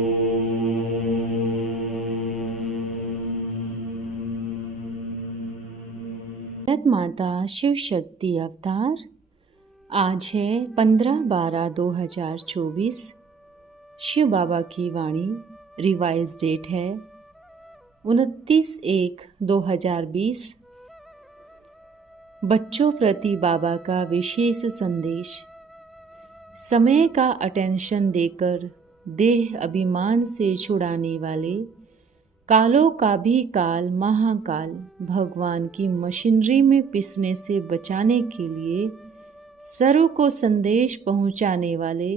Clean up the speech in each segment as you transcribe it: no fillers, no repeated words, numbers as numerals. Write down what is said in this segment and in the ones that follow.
भारत माता शिव शक्ति अवतार। आज है 15/12/2024। शिव बाबा की वाणी रिवाइज डेट है 29/1/2020। बच्चों प्रति बाबा का विशेष संदेश। समय का अटेंशन देकर देह अभिमान से छुड़ाने वाले कालों का भी काल महाकाल भगवान की मशीनरी में पिसने से बचाने के लिए सर्व को संदेश पहुंचाने वाले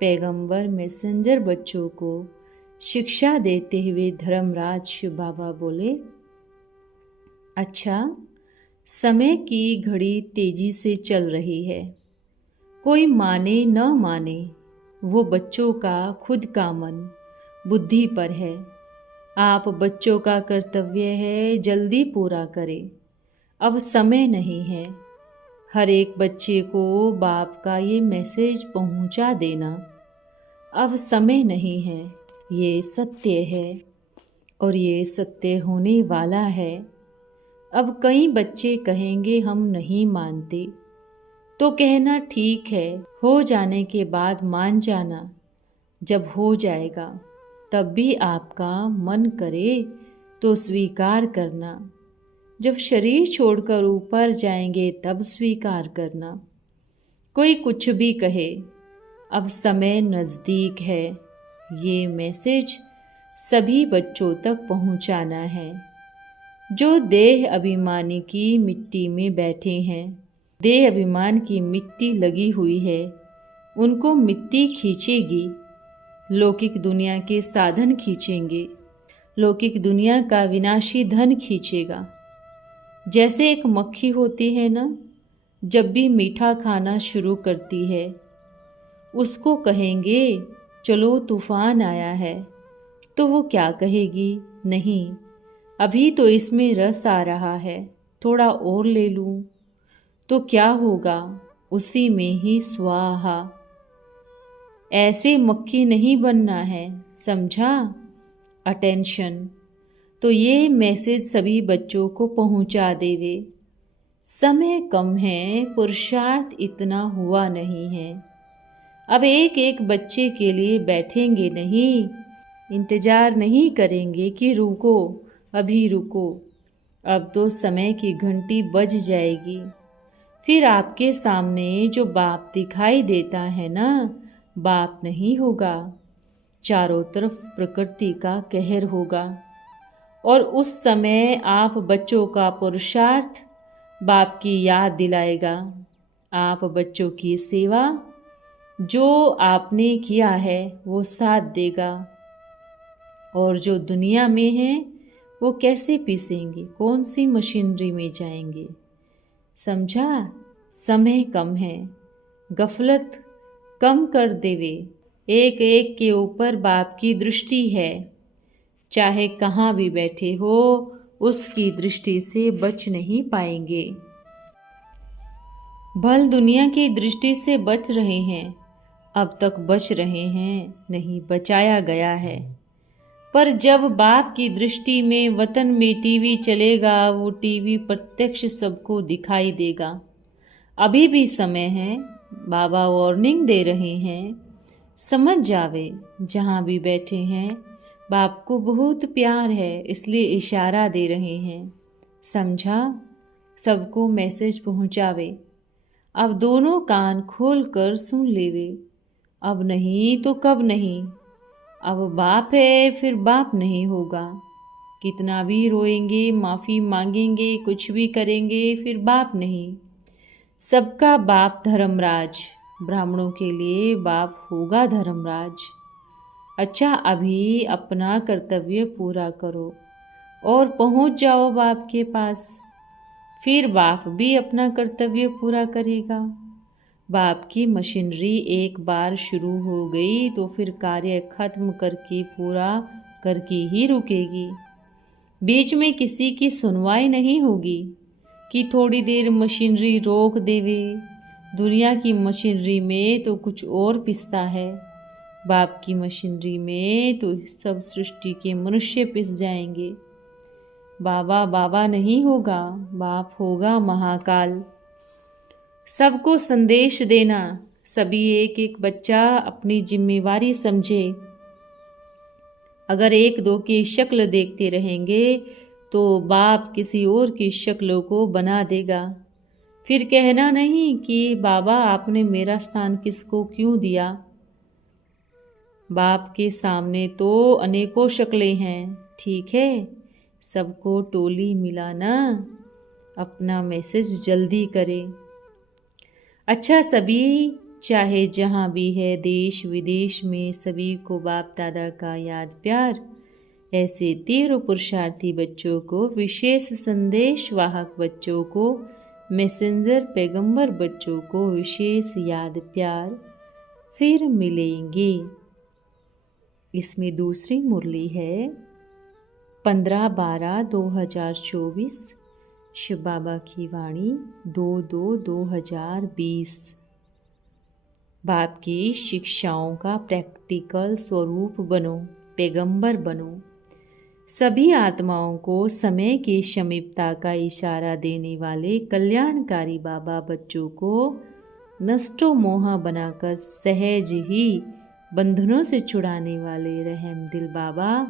पैगंबर मैसेंजर बच्चों को शिक्षा देते हुए धर्मराज शिव बाबा बोले, अच्छा, समय की घड़ी तेजी से चल रही है। कोई माने न माने, वो बच्चों का खुद का मन बुद्धि पर है। आप बच्चों का कर्तव्य है जल्दी पूरा करें। अब समय नहीं है। हर एक बच्चे को बाप का ये मैसेज पहुंचा देना। अब समय नहीं है, ये सत्य है और ये सत्य होने वाला है। अब कई बच्चे कहेंगे हम नहीं मानते, तो कहना ठीक है, हो जाने के बाद मान जाना। जब हो जाएगा तब भी आपका मन करे तो स्वीकार करना। जब शरीर छोड़कर ऊपर जाएंगे तब स्वीकार करना। कोई कुछ भी कहे, अब समय नज़दीक है। ये मैसेज सभी बच्चों तक पहुंचाना है जो देह अभिमानी की मिट्टी में बैठे हैं। देह अभिमान की मिट्टी लगी हुई है, उनको मिट्टी खींचेगी। लौकिक दुनिया के साधन खींचेंगे, लौकिक दुनिया का विनाशी धन खींचेगा। जैसे एक मक्खी होती है ना, जब भी मीठा खाना शुरू करती है, उसको कहेंगे चलो तूफान आया है, तो वो क्या कहेगी, नहीं, अभी तो इसमें रस आ रहा है, थोड़ा और ले लूं। तो क्या होगा, उसी में ही स्वाहा। ऐसे मक्खी नहीं बनना है, समझा? अटेंशन। तो ये मैसेज सभी बच्चों को पहुंचा देवे। समय कम है, पुरुषार्थ इतना हुआ नहीं है। अब एक एक बच्चे के लिए बैठेंगे नहीं, इंतजार नहीं करेंगे कि रुको, अभी रुको। अब तो समय की घंटी बज जाएगी। फिर आपके सामने जो बाप दिखाई देता है ना, बाप नहीं होगा। चारों तरफ प्रकृति का कहर होगा और उस समय आप बच्चों का पुरुषार्थ बाप की याद दिलाएगा। आप बच्चों की सेवा जो आपने किया है वो साथ देगा। और जो दुनिया में है वो कैसे पीसेंगे, कौन सी मशीनरी में जाएंगे, समझा? समय कम है, गफलत कम कर देवे। एक एक के ऊपर बाप की दृष्टि है। चाहे कहाँ भी बैठे हो, उसकी दृष्टि से बच नहीं पाएंगे। भल दुनिया की दृष्टि से बच रहे हैं, अब तक बच रहे हैं, नहीं बचाया गया है। पर जब बाप की दृष्टि में वतन में टीवी चलेगा, वो टीवी प्रत्यक्ष सबको दिखाई देगा। अभी भी समय है, बाबा वार्निंग दे रहे हैं, समझ जावे। जहाँ भी बैठे हैं, बाप को बहुत प्यार है, इसलिए इशारा दे रहे हैं, समझा? सबको मैसेज पहुँचावे। अब दोनों कान खोल कर सुन लेवे। अब नहीं तो कब नहीं। अब बाप है, फिर बाप नहीं होगा। कितना भी रोएंगे, माफ़ी मांगेंगे, कुछ भी करेंगे, फिर बाप नहीं। सबका बाप धर्मराज। ब्राह्मणों के लिए बाप होगा धर्मराज। अच्छा, अभी अपना कर्तव्य पूरा करो और पहुंच जाओ बाप के पास। फिर बाप भी अपना कर्तव्य पूरा करेगा। बाप की मशीनरी एक बार शुरू हो गई तो फिर कार्य खत्म करके पूरा करके ही रुकेगी। बीच में किसी की सुनवाई नहीं होगी कि थोड़ी देर मशीनरी रोक देवे। दुनिया की मशीनरी में तो कुछ और पिसता है। बाप की मशीनरी में तो सब सृष्टि के मनुष्य पिस जाएंगे। बाबा बाबा नहीं होगा, बाप होगा महाकाल। सबको संदेश देना, सभी एक एक बच्चा अपनी जिम्मेवारी समझे। अगर एक दो की शक्ल देखते रहेंगे तो बाप किसी और की शक्लों को बना देगा। फिर कहना नहीं कि बाबा आपने मेरा स्थान किसको क्यों दिया। बाप के सामने तो अनेकों शक्लें हैं, ठीक है, सबको टोली मिलाना। अपना मैसेज जल्दी करें। अच्छा, सभी चाहे जहाँ भी है देश विदेश में, सभी को बाप दादा का याद प्यार। ऐसे 13 पुरुषार्थी बच्चों को, विशेष संदेश वाहक बच्चों को, मैसेंजर पैगंबर बच्चों को विशेष याद प्यार। फिर मिलेंगे। इसमें दूसरी मुरली है 15/12/2024, शिव बाबा की वाणी 2/2/2020। बाप की शिक्षाओं का प्रैक्टिकल स्वरूप बनो, पैगंबर बनो। सभी आत्माओं को समय की समीपता का इशारा देने वाले कल्याणकारी बाबा बच्चों को नष्टो मोहा बनाकर सहज ही बंधनों से छुड़ाने वाले रहम दिल बाबा,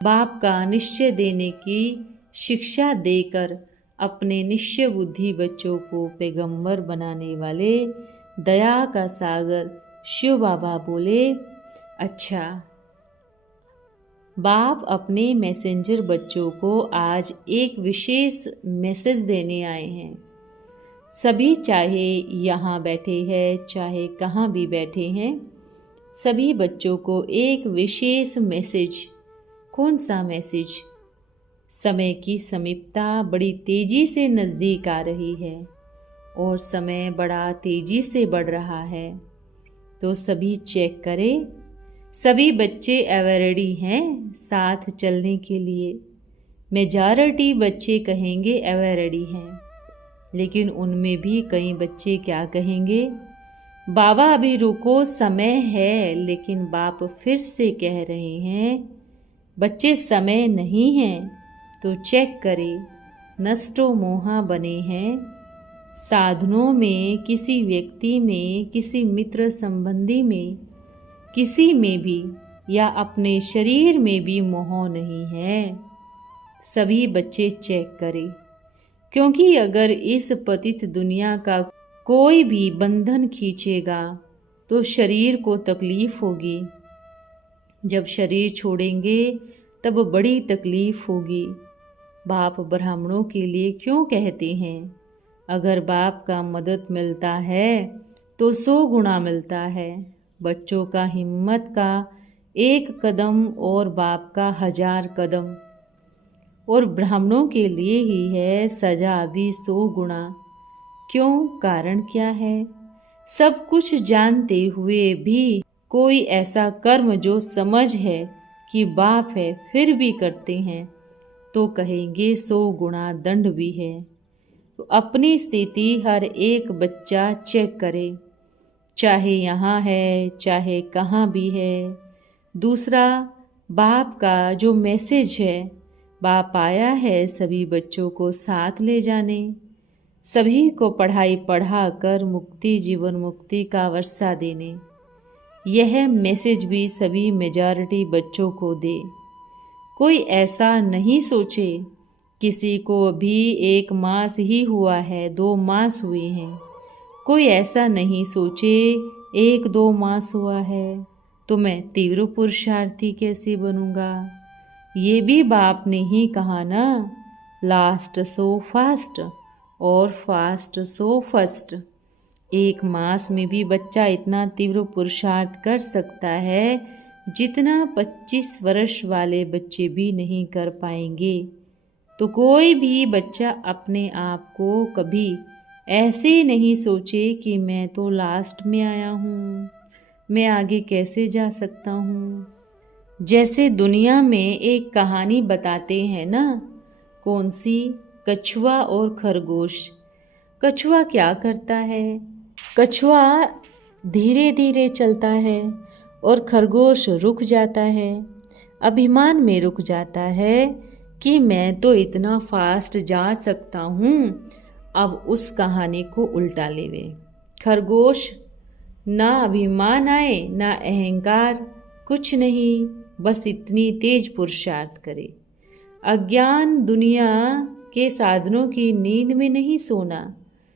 बाप का निश्चय देने की शिक्षा देकर अपने निश्चय बुद्धि बच्चों को पैगंबर बनाने वाले दया का सागर शिव बाबा बोले, अच्छा, बाप अपने मैसेंजर बच्चों को आज एक विशेष मैसेज देने आए हैं। सभी चाहे यहाँ बैठे हैं, चाहे कहाँ भी बैठे हैं, सभी बच्चों को एक विशेष मैसेज। कौन सा मैसेज? समय की समीपता बड़ी तेजी से नज़दीक आ रही है और समय बड़ा तेजी से बढ़ रहा है, तो सभी चेक करें। सभी बच्चे एवर रेडी हैं साथ चलने के लिए। मेजॉरिटी बच्चे कहेंगे एवर रेडी हैं, लेकिन उनमें भी कई बच्चे क्या कहेंगे, बाबा अभी रुको, समय है। लेकिन बाप फिर से कह रहे हैं, बच्चे समय नहीं है। तो चेक करें, नष्टो मोहा बने हैं। साधनों में, किसी व्यक्ति में, किसी मित्र संबंधी में, किसी में भी, या अपने शरीर में भी मोह नहीं है। सभी बच्चे चेक करें, क्योंकि अगर इस पतित दुनिया का कोई भी बंधन खींचेगा तो शरीर को तकलीफ होगी। जब शरीर छोड़ेंगे तब बड़ी तकलीफ होगी। बाप ब्राह्मणों के लिए क्यों कहते हैं, अगर बाप का मदद मिलता है तो 100 गुना मिलता है। बच्चों का हिम्मत का 1 कदम और बाप का 1000 कदम, और ब्राह्मणों के लिए ही है सजा भी 100 गुना। क्यों? कारण क्या है? सब कुछ जानते हुए भी कोई ऐसा कर्म जो समझ है कि बाप है फिर भी करते हैं, तो कहेंगे 100 गुना दंड भी है। तो अपनी स्थिति हर एक बच्चा चेक करे, चाहे यहाँ है चाहे कहाँ भी है। दूसरा, बाप का जो मैसेज है, बाप आया है सभी बच्चों को साथ ले जाने, सभी को पढ़ाई पढ़ा कर मुक्ति, जीवन मुक्ति का वर्षा देने। यह मैसेज भी सभी मेजॉरिटी बच्चों को दे। कोई ऐसा नहीं सोचे किसी को अभी 1 मास ही हुआ है, 2 मास हुए हैं। कोई ऐसा नहीं सोचे 1-2 मास हुआ है तो मैं तीव्र पुरुषार्थी कैसे बनूंगा। ये भी बाप ने ही कहा ना, लास्ट सो फास्ट और फास्ट सो फर्स्ट। 1 मास में भी बच्चा इतना तीव्र पुरुषार्थ कर सकता है जितना 25 वर्ष वाले बच्चे भी नहीं कर पाएंगे। तो कोई भी बच्चा अपने आप को कभी ऐसे नहीं सोचे कि मैं तो लास्ट में आया हूँ, मैं आगे कैसे जा सकता हूँ। जैसे दुनिया में एक कहानी बताते हैं ना, कौन सी? कछुआ और खरगोश। कछुआ क्या करता है? कछुआ धीरे धीरे चलता है और खरगोश रुक जाता है, अभिमान में रुक जाता है कि मैं तो इतना फास्ट जा सकता हूँ। अब उस कहानी को उल्टा लेवे। खरगोश ना अभिमान आए ना अहंकार, कुछ नहीं, बस इतनी तेज पुरुषार्थ करे। अज्ञान दुनिया के साधनों की नींद में नहीं सोना,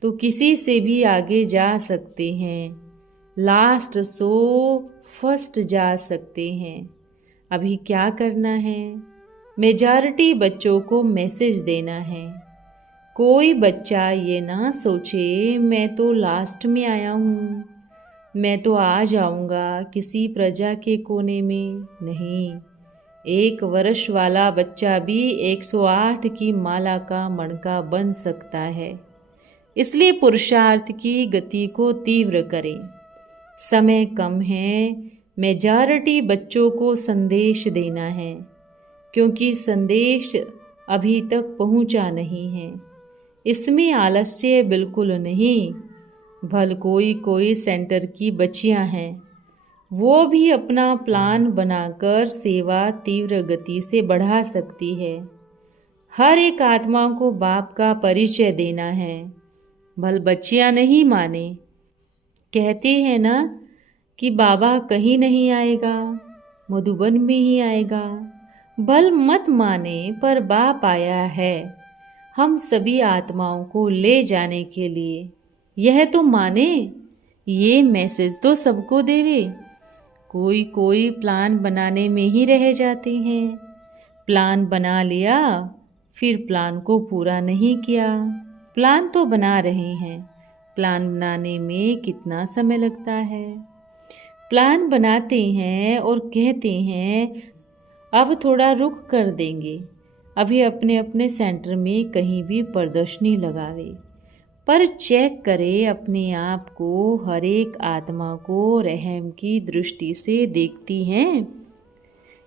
तो किसी से भी आगे जा सकते हैं, लास्ट सो फर्स्ट जा सकते हैं। अभी क्या करना है? मेजॉरिटी बच्चों को मैसेज देना है। कोई बच्चा ये ना सोचे मैं तो लास्ट में आया हूँ, मैं तो आ जाऊँगा किसी प्रजा के कोने में। नहीं, 1 वर्ष वाला बच्चा भी 108 की माला का मणका बन सकता है। इसलिए पुरुषार्थ की गति को तीव्र करें। समय कम है, मेजॉरिटी बच्चों को संदेश देना है, क्योंकि संदेश अभी तक पहुंचा नहीं है। इसमें आलस्य बिल्कुल नहीं। भल कोई सेंटर की बच्चियां हैं, वो भी अपना प्लान बनाकर सेवा तीव्र गति से बढ़ा सकती है। हर एक आत्मा को बाप का परिचय देना है। भल बच्चियां नहीं माने, कहते हैं ना कि बाबा कहीं नहीं आएगा, मधुबन में ही आएगा। भल मत माने, पर बाप आया है हम सभी आत्माओं को ले जाने के लिए। यह तो माने, ये मैसेज तो सबको देवे। कोई प्लान बनाने में ही रह जाते हैं। प्लान बना लिया, फिर प्लान को पूरा नहीं किया। प्लान तो बना रहे हैं, प्लान बनाने में कितना समय लगता है। प्लान बनाते हैं और कहते हैं अब थोड़ा रुक कर देंगे, अभी अपने अपने सेंटर में कहीं भी प्रदर्शनी लगावे। पर चेक करे अपने आप को, हर एक आत्मा को रहम की दृष्टि से देखती हैं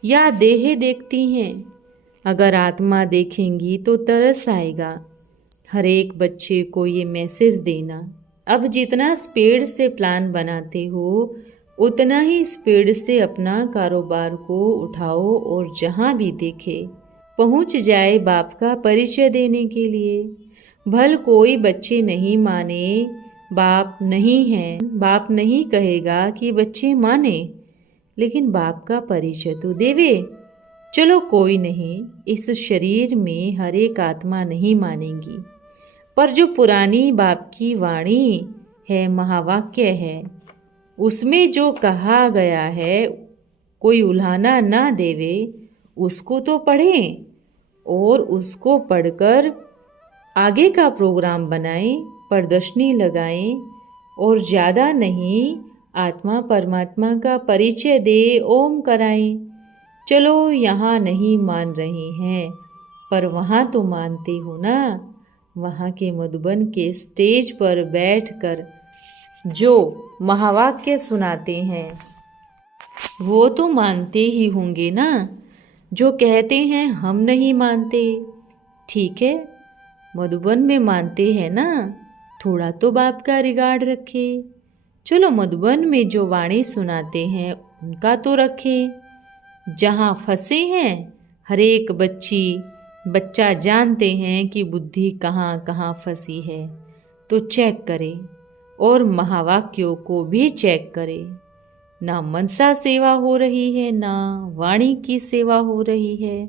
या देह देखती हैं? अगर आत्मा देखेंगी तो तरस आएगा। हर एक बच्चे को ये मैसेज देना। अब जितना स्पीड से प्लान बनाते हो, उतना ही स्पीड से अपना कारोबार को उठाओ और जहाँ भी देखे पहुँच जाए बाप का परिचय देने के लिए। भल कोई बच्चे नहीं माने, बाप नहीं है, बाप नहीं कहेगा कि बच्चे माने, लेकिन बाप का परिचय तो देवे। चलो कोई नहीं, इस शरीर में हर एक आत्मा नहीं मानेगी, पर जो पुरानी बाप की वाणी है, महावाक्य है, उसमें जो कहा गया है, कोई उल्हाना ना देवे, उसको तो पढ़ें और उसको पढ़कर आगे का प्रोग्राम बनाएं, प्रदर्शनी लगाएं और ज़्यादा नहीं, आत्मा परमात्मा का परिचय दे ओम कराएं। चलो यहाँ नहीं मान रहे हैं, पर वहाँ तो मानते हो ना। वहाँ के मधुबन के स्टेज पर बैठकर जो महावाक्य सुनाते हैं वो तो मानते ही होंगे ना। जो कहते हैं हम नहीं मानते, ठीक है, मधुबन में मानते हैं ना, थोड़ा तो बाप का रिगार्ड रखे। चलो मधुबन में जो वाणी सुनाते हैं उनका तो रखें। जहाँ फंसे हैं हर एक बच्चा जानते हैं कि बुद्धि कहाँ कहाँ फंसी है, तो चेक करें और महावाक्यों को भी चेक करें। ना मनसा सेवा हो रही है, ना वाणी की सेवा हो रही है,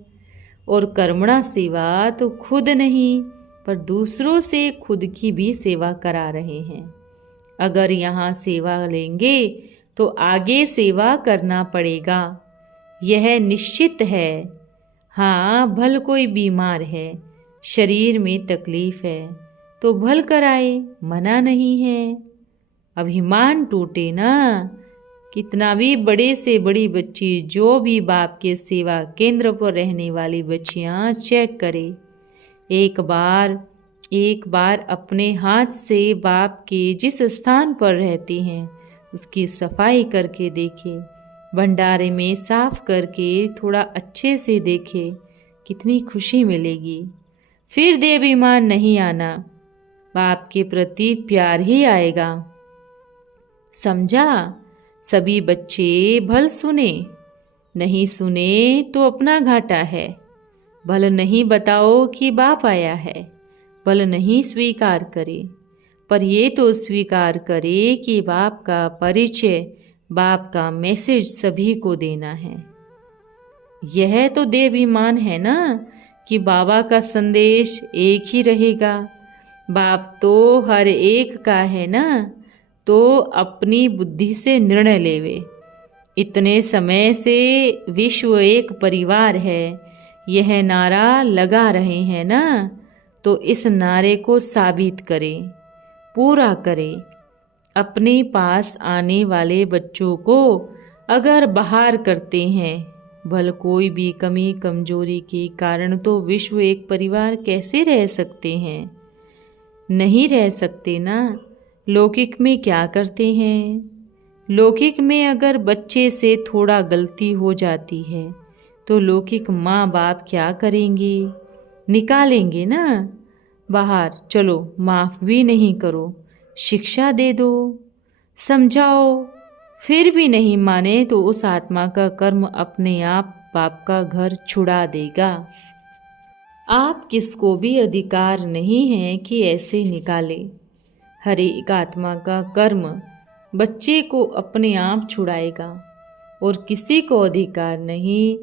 और कर्मणा सेवा तो खुद नहीं पर दूसरों से खुद की भी सेवा करा रहे हैं। अगर यहाँ सेवा लेंगे तो आगे सेवा करना पड़ेगा, यह निश्चित है। हाँ, भल कोई बीमार है, शरीर में तकलीफ है तो भल कराए, मना नहीं है। अभिमान टूटे ना। कितना भी बड़े से बड़ी बच्ची, जो भी बाप के सेवा केंद्र पर रहने वाली बच्चियाँ चेक करे। एक बार अपने हाथ से बाप के जिस स्थान पर रहती हैं उसकी सफाई करके देखे, भंडारे में साफ करके थोड़ा अच्छे से देखे, कितनी खुशी मिलेगी। फिर देवाभिमान नहीं आना, बाप के प्रति प्यार ही आएगा। समझा? सभी बच्चे भल सुने, नहीं सुने तो अपना घाटा है। भल नहीं बताओ कि बाप आया है, भल नहीं स्वीकार करे, पर ये तो स्वीकार करे कि बाप का परिचय, बाप का मैसेज सभी को देना है। यह तो देवाभिमान है ना कि बाबा का संदेश एक ही रहेगा। बाप तो हर एक का है ना, तो अपनी बुद्धि से निर्णय लेवे। इतने समय से विश्व एक परिवार है, यह नारा लगा रहे हैं ना, तो इस नारे को साबित करें, पूरा करें। अपने पास आने वाले बच्चों को अगर बाहर करते हैं, भल कोई भी कमी कमजोरी के कारण, तो विश्व एक परिवार कैसे रह सकते हैं? नहीं रह सकते ना। लौकिक में क्या करते हैं? लौकिक में अगर बच्चे से थोड़ा गलती हो जाती है तो लौकिक माँ बाप क्या करेंगे? निकालेंगे ना बाहर। चलो माफ़ भी नहीं करो, शिक्षा दे दो, समझाओ, फिर भी नहीं माने तो उस आत्मा का कर्म अपने आप बाप का घर छुड़ा देगा। आप किसको भी अधिकार नहीं है कि ऐसे निकाले। हर एक आत्मा का कर्म बच्चे को अपने आप छुड़ाएगा और किसी को अधिकार नहीं।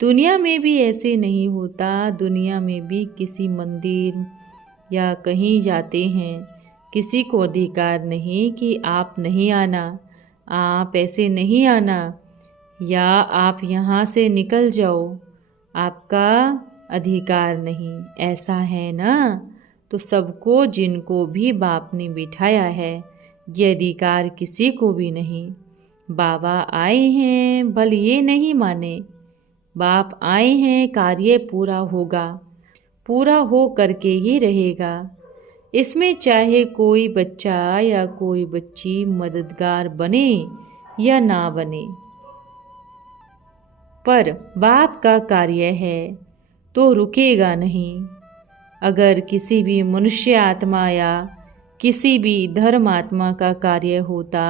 दुनिया में भी ऐसे नहीं होता। दुनिया में भी किसी मंदिर या कहीं जाते हैं, किसी को अधिकार नहीं कि आप नहीं आना, आप ऐसे नहीं आना, या आप यहाँ से निकल जाओ, आपका अधिकार नहीं। ऐसा है ना। तो सबको, जिनको भी बाप ने बिठाया है, ये अधिकार किसी को भी नहीं। बाबा आए हैं, भल ये नहीं माने, बाप आए हैं, कार्य पूरा होगा, पूरा हो करके ही रहेगा। इसमें चाहे कोई बच्चा या कोई बच्ची मददगार बने या ना बने, पर बाप का कार्य है तो रुकेगा नहीं। अगर किसी भी मनुष्य आत्मा या किसी भी धर्म आत्मा का कार्य होता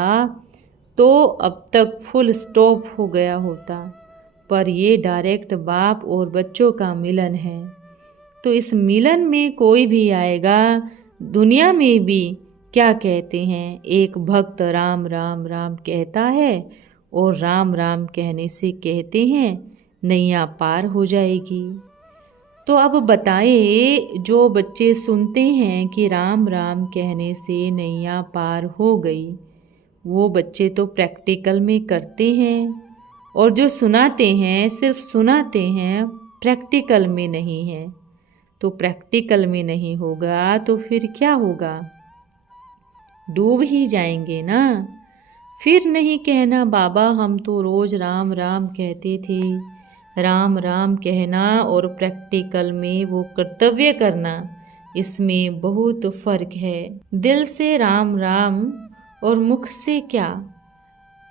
तो अब तक फुल स्टॉप हो गया होता, पर ये डायरेक्ट बाप और बच्चों का मिलन है। तो इस मिलन में कोई भी आएगा। दुनिया में भी क्या कहते हैं, एक भक्त राम राम राम कहता है और राम राम कहने से कहते हैं नैया पार हो जाएगी। तो अब बताएं, जो बच्चे सुनते हैं कि राम राम कहने से नैया पार हो गई, वो बच्चे तो प्रैक्टिकल में करते हैं, और जो सुनाते हैं सिर्फ सुनाते हैं, प्रैक्टिकल में नहीं है। तो प्रैक्टिकल में नहीं होगा तो फिर क्या होगा? डूब ही जाएंगे ना। फिर नहीं कहना बाबा हम तो रोज राम राम कहते थे। राम राम कहना और प्रैक्टिकल में वो कर्तव्य करना, इसमें बहुत फर्क है। दिल से राम राम और मुख से क्या?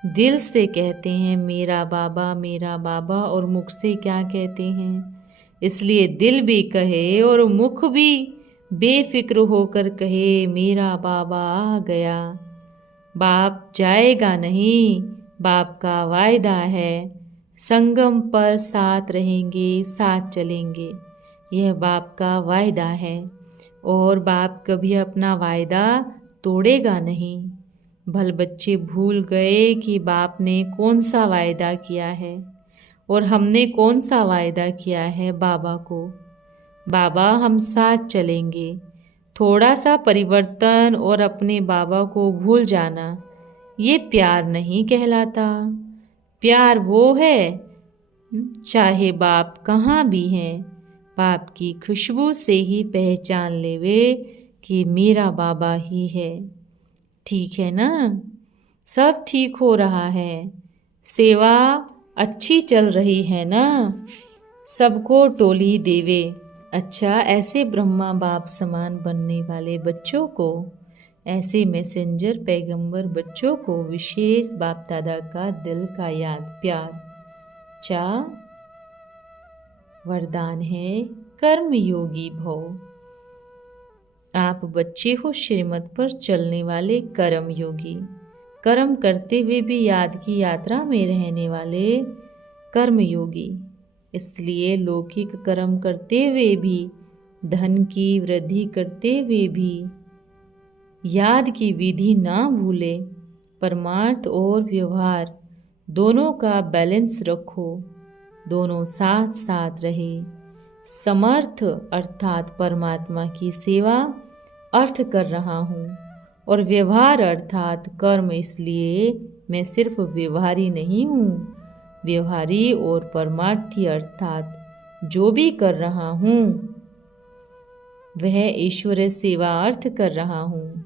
दिल से कहते हैं मेरा बाबा, और मुख से क्या कहते हैं? इसलिए दिल भी कहे और मुख भी बेफिक्र होकर कहे मेरा बाबा आ गया। बाप जाएगा नहीं, बाप का वायदा है। संगम पर साथ रहेंगे, साथ चलेंगे, यह बाप का वायदा है, और बाप कभी अपना वायदा तोड़ेगा नहीं। भल बच्चे भूल गए कि बाप ने कौन सा वायदा किया है और हमने कौन सा वायदा किया है बाबा को। बाबा हम साथ चलेंगे। थोड़ा सा परिवर्तन और अपने बाबा को भूल जाना, ये प्यार नहीं कहलाता। प्यार वो है, चाहे बाप कहाँ भी हैं, बाप की खुशबू से ही पहचान लेवे कि मेरा बाबा ही है। ठीक है ना। सब ठीक हो रहा है, सेवा अच्छी चल रही है ना, सबको टोली देवे। अच्छा, ऐसे ब्रह्मा बाप समान बनने वाले बच्चों को, ऐसे मैसेंजर पैगंबर बच्चों को विशेष बाप दादा का दिल का याद प्यार वरदान है कर्म योगी भव। आप बच्चे हो श्रीमत पर चलने वाले कर्म योगी। कर्म करते हुए भी याद की यात्रा में रहने वाले कर्मयोगी। इसलिए लौकिक कर्म करते हुए भी, धन की वृद्धि करते हुए भी याद की विधि ना भूले। परमार्थ और व्यवहार दोनों का बैलेंस रखो, दोनों साथ साथ रहे। समर्थ अर्थात परमात्मा की सेवा अर्थ कर रहा हूँ, और व्यवहार अर्थात कर्म, इसलिए मैं सिर्फ व्यवहारी नहीं हूँ, व्यवहारी और परमार्थी अर्थात जो भी कर रहा हूँ वह ईश्वर सेवा अर्थ कर रहा हूँ।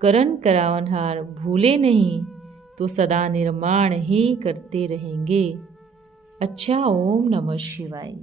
करण करावनहार भूले नहीं तो सदा निर्माण ही करते रहेंगे। अच्छा, ओम नमः शिवाय।